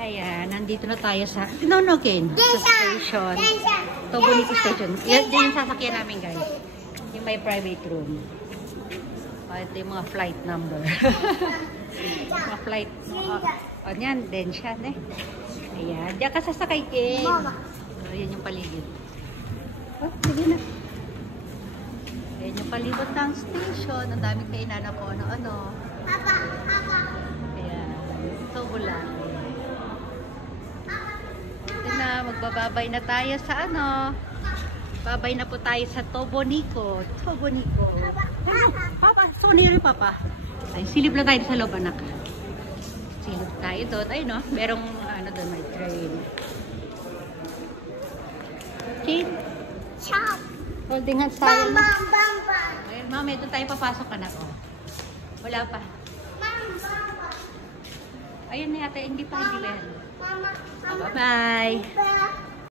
Ayan, nandito na tayo sa Tinonoken station. Tobonico Station. Yan yung sasakyan namin, guys. Yung may private room. Ito yung mga flight number. Mga flight. O, yan, Denshan eh. Ayan, diyan ka sasakay, Ken. So, yan yung paligid. Oh, sige na. Ayan yung palibot ng station. Ang daming kainan na po ano-ano. Ayan, tubulan. Na magbababay na tayo sa ano. Babay na po tayo sa Tobonico. Tobonico. Papa, sorry Papa. Ay, silip lang tayo sa loob, anak. Silip tayo doon. Ay, no? Merong ano doon, may train. Okay. Chop. Holding hands tayo. Bam, bam, bam. Ayun, mami, doon tayo papasok, anak. Oh. Wala pa. Ayun na yata, hindi pa, hindi ba yan? Bye-bye.